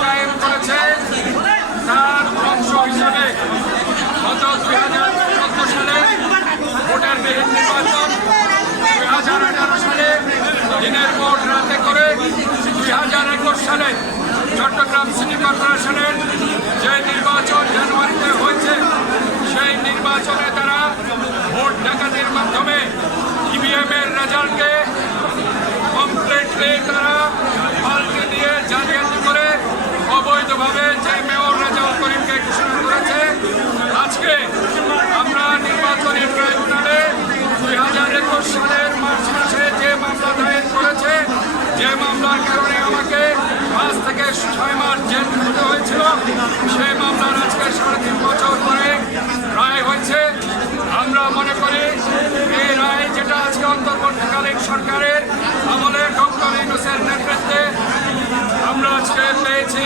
কায়েম করেছে, তার অংশ হিসাবে গত দুই হাজার চোদ্দ সালে ভোটের বিহীন নির্বাচন দুই হাজার আঠারো সালে দিনের ভোট রাতে করে দুই হাজার একুশ সালে চট্টগ্রাম সিটি কর্পোরেশনের যে নির্বাচন জানুয়ারিতে হয়েছে, সেই নির্বাচনে তারা ভোট ডাকাতির মাধ্যমে ইভিএম এর রেজাল্টকে কমপ্লিটলি তারা যে মামলার কারণে আমাকে পাঁচ থেকে ছয় মাস জেল খাটতে হয়েছিল, সেই মামলার আজকে সাড়ে বছর পরে রায় হয়েছে আমরা মনে করি এই রায় যেটা আজকে অন্তর্বর্তীকালীন সরকারের আমলে ডক্টর ইউনুসের নেতৃত্বে আমরা আজকে পেয়েছি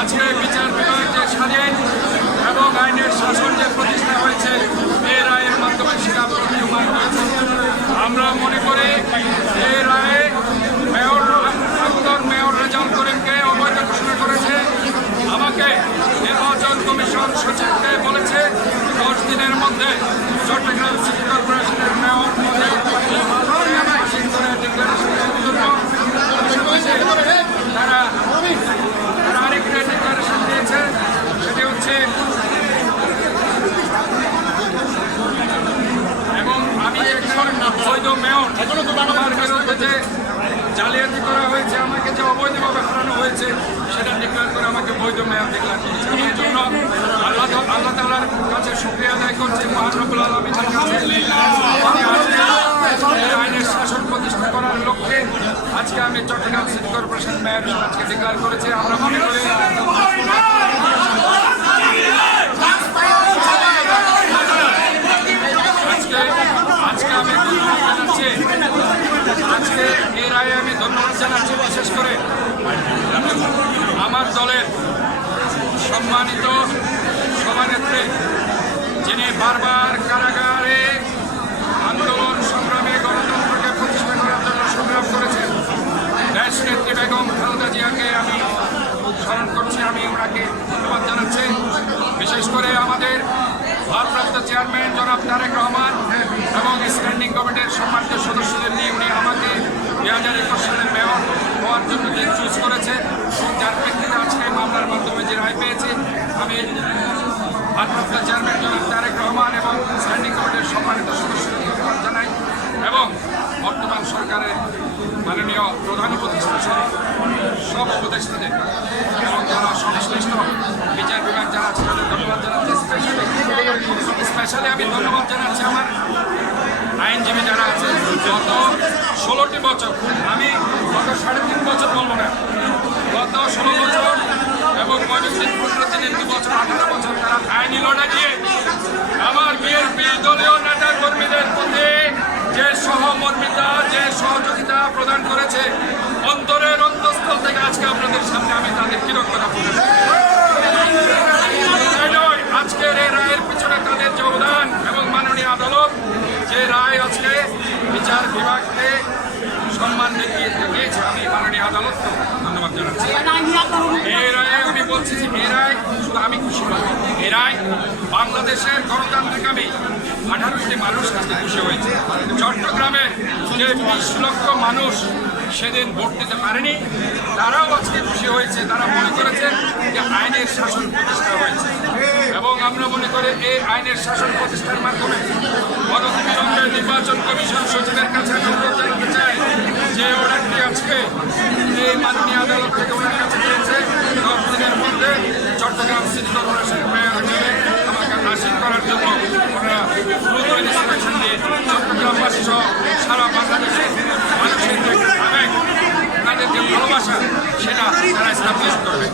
আজকে বিচার বিভাগ যে স্বাধীন এবং আইনের শাসন যে প্রতিষ্ঠা হয়েছে এই রায়ের মাধ্যমে সেটা প্রতীয়মান হয়েছে আমরা মনে করি এই রায়ে মেয়র ডক্টর মেয়র রেজাউল করিমকে অবৈধ ঘোষণা করেছে আমাকে নির্বাচন কমিশন সচিবকে বলেছে দশ দিনের মধ্যে চট্টগ্রাম সিটি কর্পোরেশনের মেয়র পদে ওয়াশিংটনে ডিক্লারেশন দেওয়ার জন্য পাশাপাশি তারা তারা আরেকটা ডিক্লারেশন দিয়েছে সেটি হচ্ছে এবং আমি একজন বৈধ মেয়র আমার বিরুদ্ধে যে জালিয়াতি করা হয়েছে, আমাকে যে অবৈধভাবে হারানো হয়েছে, সেটা ডিক্লেয়ার করে আমাকে বৈধ মেয়াদ ডিক্লেয়ার করেছে। এই জন্য আল্লাহ আল্লাহ তালার কাছে শুক্রিয়া আদায় করছি মহানবুল আলমিনের কাছে আইনের শাসন প্রতিষ্ঠা করার লক্ষ্যে আজকে আমি চট্টগ্রাম সিটি কর্পোরেশন মেয়র আজকে ডিক্লেয়ার করেছি। আমরা মনে করি আজকে আজকে আমি ধন্যবাদ জানাচ্ছি আজকে এই রায়ে আমি ধন্যবাদ জানাচ্ছি বিশেষ করে আমার দলের সম্মানিত সভানেত্রী যিনি বারবার কারাগারে আন্দোলন সংগ্রামে গণতন্ত্রকে প্রতিষ্ঠা করার জন্য সংগ্রাম করেছেন দেশ নেত্রী বেগম খালেদা জিয়াকে আমি স্মরণ করছি। আমি ওনাকে ধন্যবাদ জানাচ্ছি বিশেষ করে আমাদের ভারপ্রাপ্ত চেয়ারম্যান জনাব তারেক রহমান এবং স্ট্যান্ডিং কমিটির সম্মানিত সদস্যদের নিয়ে উনি আমাকে দুই হাজার একুশ সালের মেয়র হওয়ার জন্য যে চুজ করেছে এবং যার প্রেক্ষিতে আজকে মামলার মাধ্যমে যে রায় পেয়েছি, আমি ভারপ্রাপ্ত চেয়ারম্যান জনাব তারেক রহমান এবং স্ট্যান্ডিং কমিটির সম্মানিত সদস্যদের ধন্যবাদ জানাই এবং বর্তমান সরকারের মাননীয় প্রধান উপদেষ্টা সহ সব উপদেষ্টাদের এবং যারা সংশ্লিষ্ট বিচার বিভাগ যারা আছে, তাদের ধন্যবাদ জানাচ্ছি। স্পেশালি আমি ধন্যবাদ জানাচ্ছি আমার আইনজীবী যারা আছে গত ষোলোটি বছর, আমি গত সাড়ে তিন বছর বলব না, গত ষোলো বছর এবং ময়মনসিংহ পনেরো দিনের দু বছর, আঠারো বছর তারা আইনি লড়াই দিয়ে আমার বিএনপি দলীয় নেতা কর্মীদের প্রতি যে সহমর্মিতা যে সহযোগিতা প্রদান করেছে অন্তরের অন্তঃস্থল থেকে আজকে আপনাদের সামনে আমি তাদের কৃতজ্ঞতা প্রকাশ করি। তাই নয়, আজকের এই রায়ের পিছনে তাদের যে অবদান এবং মাননীয় আদালত যে রায় আজকে বিচার বিভাগকে সম্মান দেখিয়ে দিয়েছে আমি মাননীয় আদালতকে ধন্যবাদ জানাচ্ছি এই রায়ে আমি বলছি যে এই রায় শুধু আমি খুশি নই এই রায় বাংলাদেশের গণতান্ত্রিক আমি আঠারো কোটি মানুষ আজকে খুশি হয়েছে। চট্টগ্রামের যে বিশ লক্ষ মানুষ সেদিন ভোট দিতে পারেনি, তারাও আজকে খুশি হয়েছে। তারা মনে করেছে যে আইনের শাসন প্রতিষ্ঠা হয়েছে। এবং আমরা মনে করি এই আইনের শাসন প্রতিষ্ঠার মাধ্যমে গণতন্ত্রের নির্বাচন কমিশন সচিবের কাছে অনুরোধ চাই যে অর্ডারটি আজকে এই মাননীয় আদালত থেকে ওনার কাছে পেয়েছে দশ দিনের মধ্যে চট্টগ্রাম সিটি কর্পোরেশন মেয়র হিসেবে আমাকে আসীন করার জন্য ওনারা দ্রুত ইনস্ট্রাকশন দিয়ে গ্রামবাসী সহ সারা বাংলাদেশে মানুষের যে আবেগ, তাদের যে ভালোবাসা, সেটা তারা স্টাবলিশ করবে।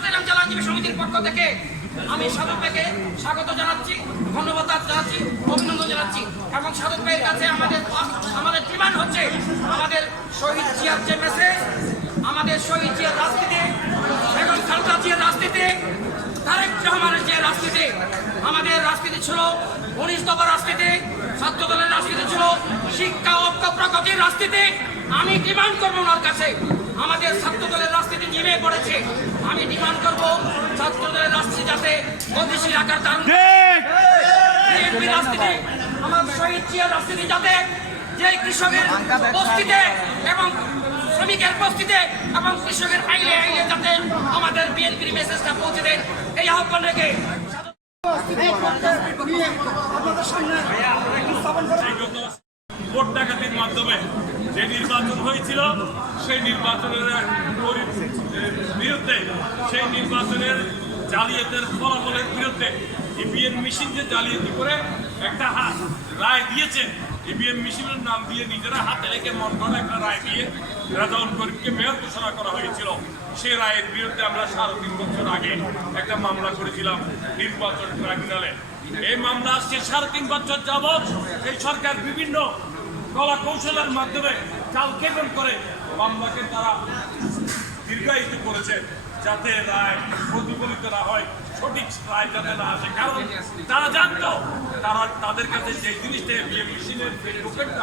চট্টগ্রাম জেলা আইনজীবী সমিতির পক্ষ থেকে। আমি সাধক ভাইকে স্বাগত জানাচ্ছি, ধন্যবাদ জানাচ্ছি, অভিনন্দন জানাচ্ছি। এবং সাধক ভাইয়ের কাছে আমাদের আমাদের ডিমান্ড হচ্ছে আমাদের শহীদ জিয়ার যে মেসেজ আমাদের শহীদ জিয়ার রাজনীতি এবং খালদা জিয়ার রাজনীতি, তারেক রহমানের যে রাজনীতি, আমাদের রাজনীতি ছিল উনিশ দফা রাজনীতি ছাত্র দলের রাজনীতি ছিল শিক্ষা, ঐক্য, প্রগতির রাজনীতি। আমি ডিমান্ড করব ওনার কাছে। আমাদের ছাত্র দলের রাজনীতি নেমে পড়েছে। আমি ডিমান্ড করব ছাত্র দলের রাজনীতি যাতে গতিশীল আকার ধারণ রাজনীতি, আমার শহীদ জিয়ার রাজনীতি যাতে যে কৃষকের বস্তিতে এবং শ্রমিকের বস্তিতে এবং কৃষকের আইলে আইলে যাতে আমাদের বিএনপির মেসেজটা পৌঁছে দেন এই আহ্বান রেখে বিগত ভোট ডাকাতির মাধ্যমে যে নির্বাচন হয়েছিল, সেই নির্বাচনের বিরুদ্ধে, সেই নির্বাচনের জালিয়াতের ফলাফলের বিরুদ্ধে ইভিএম মেশিন যে জালিয়াতি করে একটা রায় দিয়েছে ইভিএম মেশিনের নাম দিয়ে নিজেরা হাতে রেখে মন করে একটা রায় দিয়ে রাজাউল করিমকে মেয়র ঘোষণা করা হয়েছিল। সেই রায়ের বিরুদ্ধে আমরা সাড়ে তিন বছর আগে একটা মামলা করেছিলাম নির্বাচন ট্রাইব্যুনালে। এই মামলা আজকে সাড়ে তিন বছর যাবৎ এই সরকার বিভিন্ন কলা কৌশলের মাধ্যমে চালকেবন করে মামলাকে তারা দীর্ঘায়িত করেছে। যাতে রায় প্রতিফলিত না হয়, সঠিক রায় যাতে না আসে। কারণ তারা জানতো, তারা তাদের কাছে যে জিনিসটা মেশিনের যে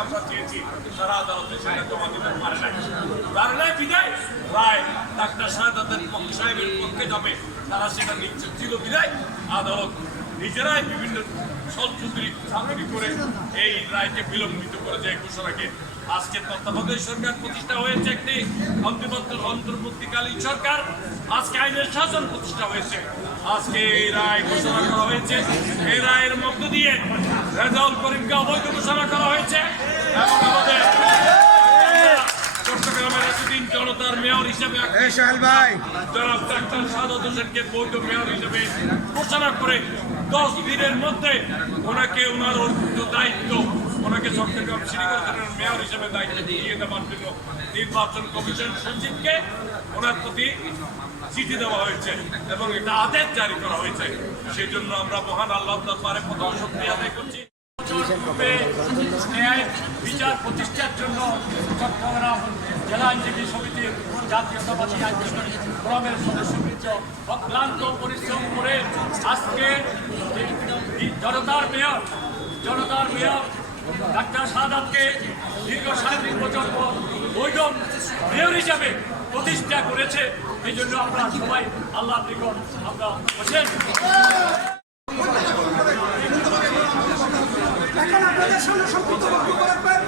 আমরা চেয়েছি, তারা আদালতে সেটা জমা দিতে পারে নাই। পারে নাই বিদায় রায় ডাক্তার সাহেবের পক্ষে সাহেবের পক্ষে যাবে, তারা সেটা নিচ্ছে ছিল বিদায় আদালত নিজেরাই বিভিন্ন সলচুরি চাকরি করে এই রায়কে বিলম্বিত করেছে এই ঘোষণাকে আজকে তত্ত্বাবধায়ক সরকার প্রতিষ্ঠা হয়েছে একটি অন্তর্বর্তী অন্তর্বর্তীকালীন সরকার। আজকে আইনের শাসন প্রতিষ্ঠা হয়েছে। আজকে এই রায় ঘোষণা করা হয়েছে। এই রায়ের মধ্য দিয়ে রেজাউল করিমকে অবৈধ ঘোষণা করা হয়েছে। এবং আমাদের চট্টগ্রামের জনতার মেয়র হিসেবে এই সোহেল ভাই। জনাব ডাক্তার সাদত হোসেনকে বৈধ মেয়র হিসেবে ঘোষণা করে দশ দিনের মধ্যে ওনাকে ওনার অর্পিত দায়িত্ব, ওনাকে চট্টগ্রাম সিটি মেয়র হিসেবে দায়িত্ব দিয়ে দেওয়ার জন্য নির্বাচন কমিশন সচিবকে ওনার প্রতি চিঠি দেওয়া হয়েছে এবং এটা আদেশ জারি করা হয়েছে। সেই জন্য আমরা মহান আল্লাহ দরবারে প্রথম শক্তি আদায় করছি। ন্যায় বিচার প্রতিষ্ঠার জন্য চট্টগ্রাম জেলা আইনজীবী সমিতির জাতীয়তাবাদী আইনজীবী ফোরামের সদস্যবৃন্দ অক্লান্ত পরিশ্রম করে আজকে জনতার মেয়র জনতার মেয়র ডাক্তার সাদাতকে দীর্ঘ সাড়ে তিন বছর মেয়র হিসাবে প্রতিষ্ঠা করেছে। এই জন্য আমরা সবাই আল্লাহ নিকট আমরা বসেন এখন আপনাদের সামনে সংক্ষিপ্ত বক্তব্য রাখবেন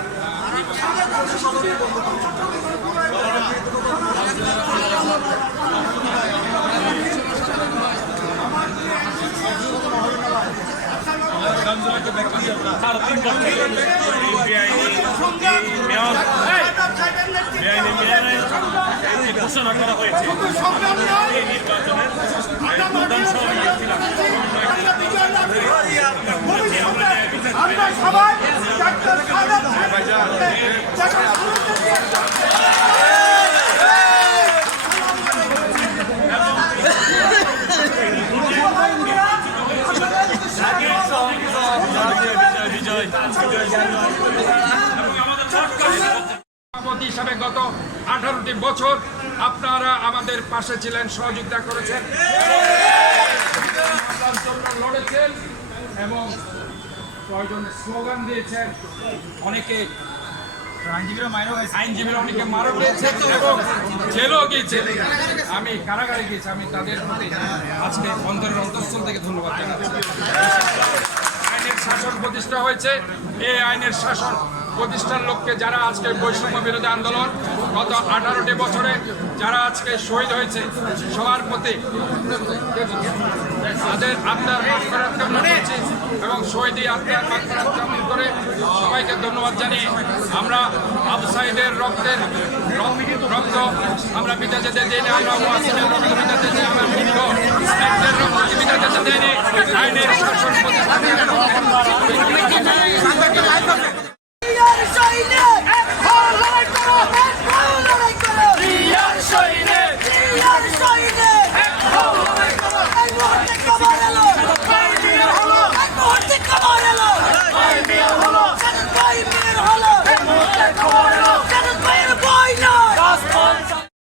সাড়ে তিন বছর বেআইনি মেয়র বেআইনি মেয়রের এই যে ঘোষণা করা হয়েছে। এই নির্বাচনের প্রধান আমরা সবাই সভাপতি হিসাবে গত আঠারোটি বছর আপনারা আমাদের পাশে ছিলেন, সহযোগিতা করেছেন। লড়েছেন এবং কয়জন স্লোগান দিয়েছেন। অনেকে আইনজীবীরা অনেকে মারা গিয়েছেন এবং জেলও গিয়েছেন আমি কারাগারে গিয়েছি, আমি তাদের আজকে অন্তরের অন্তঃস্থল থেকে ধন্যবাদ আইনের শাসন প্রতিষ্ঠা হয়েছে। এই আইনের শাসন প্রতিষ্ঠার লক্ষ্যে যারা আজকে বৈষম্য বিরোধী আন্দোলন গত আঠারোটি বছরে যারা আজকে শহীদ হয়েছে, সবার প্রতি তাদের কামনা করছি এবং শহীদি আত্মার মাফফারাত কামনা করে সবাইকে ধন্যবাদ জানিয়ে আমরা আবু সাইদের রক্তের রক্ত- আমরা পিতা যেতে দিই আমরা রক্ত পিতা যেতে আমরা